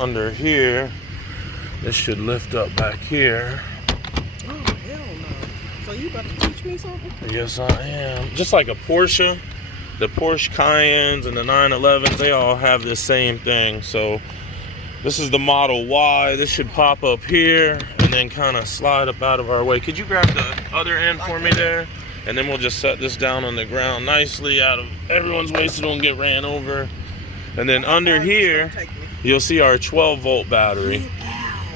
under here, this should lift up back here. Oh, hell no. So you about to teach me something? Yes, I am. Just like a Porsche, the Porsche Cayennes and the 911s, they all have this same thing. So this is the Model Y. This should pop up here and then kind of slide up out of our way. Could you grab the other end for me there? And then we'll just set this down on the ground nicely out of everyone's way so it don't get ran over. And then under here, you'll see our 12-volt battery.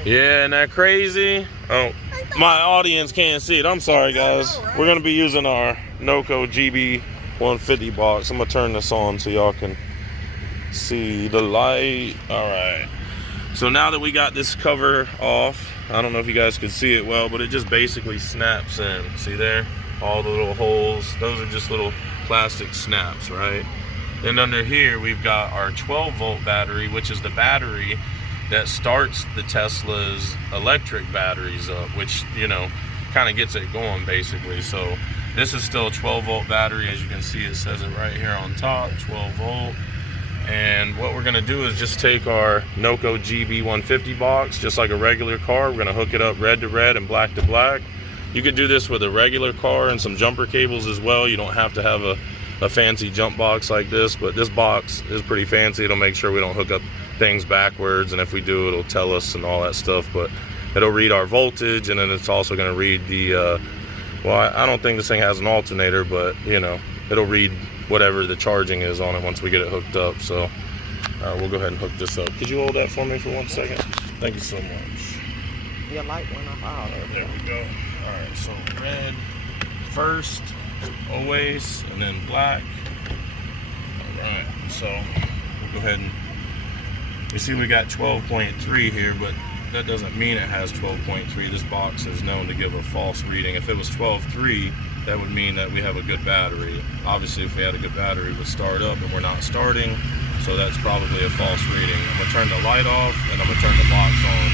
Yeah, isn't that crazy? Oh, my audience can't see it. I'm sorry, guys. We're going to be using our Noco GB 150 box. I'm going to turn this on so y'all can see the light. All right. So now that we got this cover off, I don't know if you guys could see it well, but it just basically snaps in. See there? All the little holes. Those are just little plastic snaps, right? Then under here, we've got our 12-volt battery, which is the battery that starts the Tesla's electric batteries up, which, you know, kind of gets it going, basically. So this is still a 12-volt battery. As you can see, it says it right here on top, 12-volt. And what we're going to do is just take our Noco GB 150 box, just like a regular car. We're going to hook it up red to red and black to black. You could do this with a regular car and some jumper cables as well. You don't have to have a fancy jump box like this, but this box is pretty fancy. It'll make sure we don't hook up things backwards, and if we do, it'll tell us and all that stuff. But it'll read our voltage, and then it's also going to read the well, I don't think this thing has an alternator, but you know, it'll read whatever the charging is on it once we get it hooked up. So we'll go ahead and hook this up. Could you hold that for me for 1 second? Thank you so much. Your light went off. Oh, There we go. All right, so red first, always, and then black. All right, so we'll go ahead and, you see we got 12.3 here, but that doesn't mean it has 12.3. This box is known to give a false reading. If it was 12.3, that would mean that we have a good battery. Obviously, if we had a good battery, it would start up, and we're not starting, so that's probably a false reading. I'm gonna turn the light off, and I'm gonna turn the box on.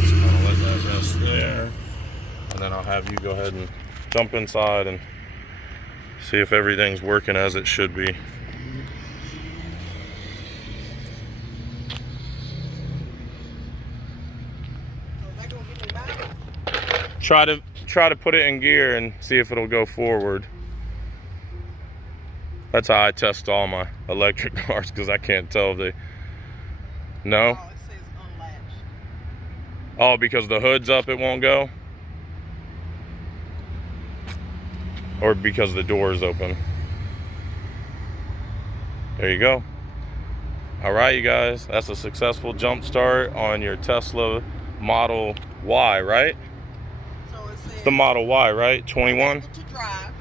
Just kind of let that rest there, and then I'll have you go ahead and jump inside and see if everything's working as it should be. Try to put it in gear and see if it'll go forward. That's how I test all my electric cars, because I can't tell if they. No? Oh, it says unlatched. Oh, because the hood's up, it won't go? Or because the door's open? There you go. All right, you guys, that's a successful jump start on your Tesla Model Y, right? So it says The Model Y, right? 21? able to drive.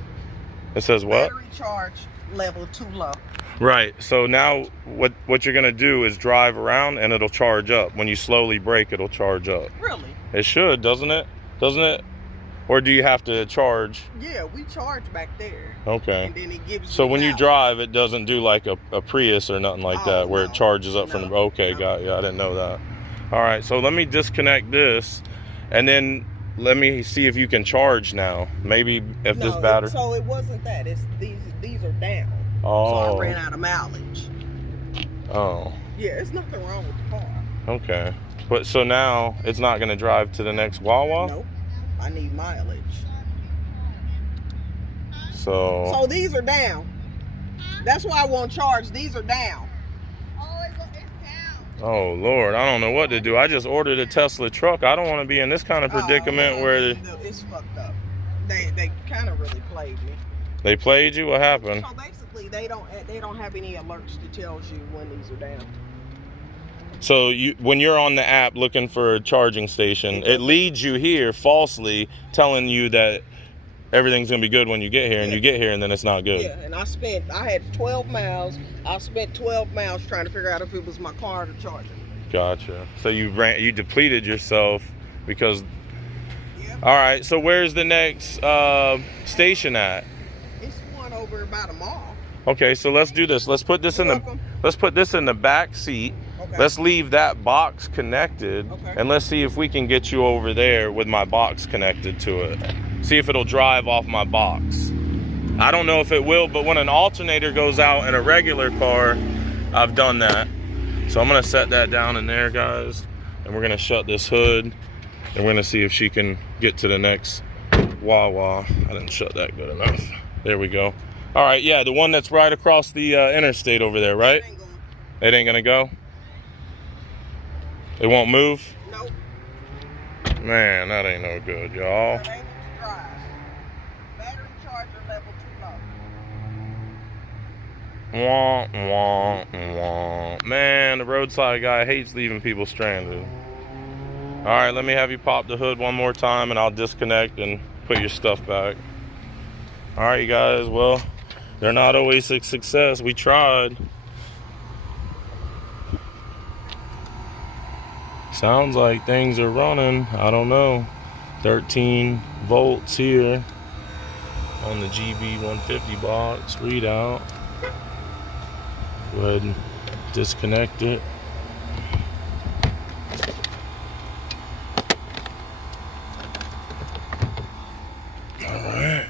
It says what? Battery charge level too low. Right. So now what you're going to do is drive around and it'll charge up. When you slowly brake, it'll charge up. Really? It should, doesn't it? Doesn't it? Or do you have to charge? Yeah, we charge back there. Okay. And then it gives So you when you power. drive, it doesn't do like a Prius or nothing like that, where no. it charges up from the. Okay, No. got you. I didn't know that. All right. So let me disconnect this, and then let me see if you can charge now. Maybe if this battery. So it wasn't that. It's these are down. Oh. So I ran out of mileage. Oh. Yeah, it's nothing wrong with the car. Okay. But so now it's not going to drive to the next Wawa? Nope. I need mileage. So these are down. That's why I won't charge. These are down. oh Lord, I don't know what to do. I just ordered a Tesla truck. I don't want to be in this kind of predicament where it's fucked up. They kind of really played me. they played you. What happened? So basically, they don't have any alerts to tell you when these are down. So when you're on the app looking for a charging station, it leads you here falsely, telling you that everything's gonna be good when you get here, and you get here and then it's not good. Yeah, and I had 12 miles. I spent 12 miles trying to figure out if it was my car to charge it. Gotcha. So you depleted yourself because. Yep. All right. So where's the next station at? It's one over by the mall. Okay. So let's do this. Let's put this in the back seat. Okay. Let's leave that box connected, and let's see if we can get you over there with my box connected to it. See if it'll drive off my box. I don't know if it will, but when an alternator goes out in a regular car, I've done that. So I'm gonna set that down in there, guys, and we're gonna shut this hood, and we're gonna see if she can get to the next Wawa. I didn't shut that good enough. There we go. All right, yeah, the one that's right across the interstate over there, right? It ain't gonna go? It won't move? Nope. Man, that ain't no good, y'all. Unable to drive. Battery charger level too low. Wah, wah, wah. Man, the roadside guy hates leaving people stranded. All right, let me have you pop the hood one more time, and I'll disconnect and put your stuff back. All right, you guys, well, they're not always a success. We tried. Sounds like things are running. I don't know. 13 volts here on the GB150 box readout. Go ahead and disconnect it. Alright.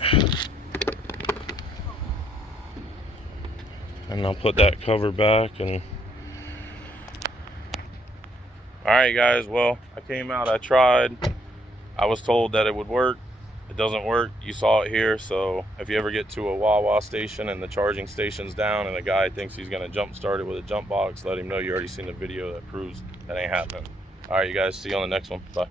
And I'll put that cover back. And alright, guys, well, I came out, I tried. I was told that it would work. It doesn't work. You saw it here. So if you ever get to a Wawa station and the charging station's down and a guy thinks he's gonna jump start it with a jump box, let him know you already seen the video that proves that ain't happening. All right, you guys, see you on the next one. Bye.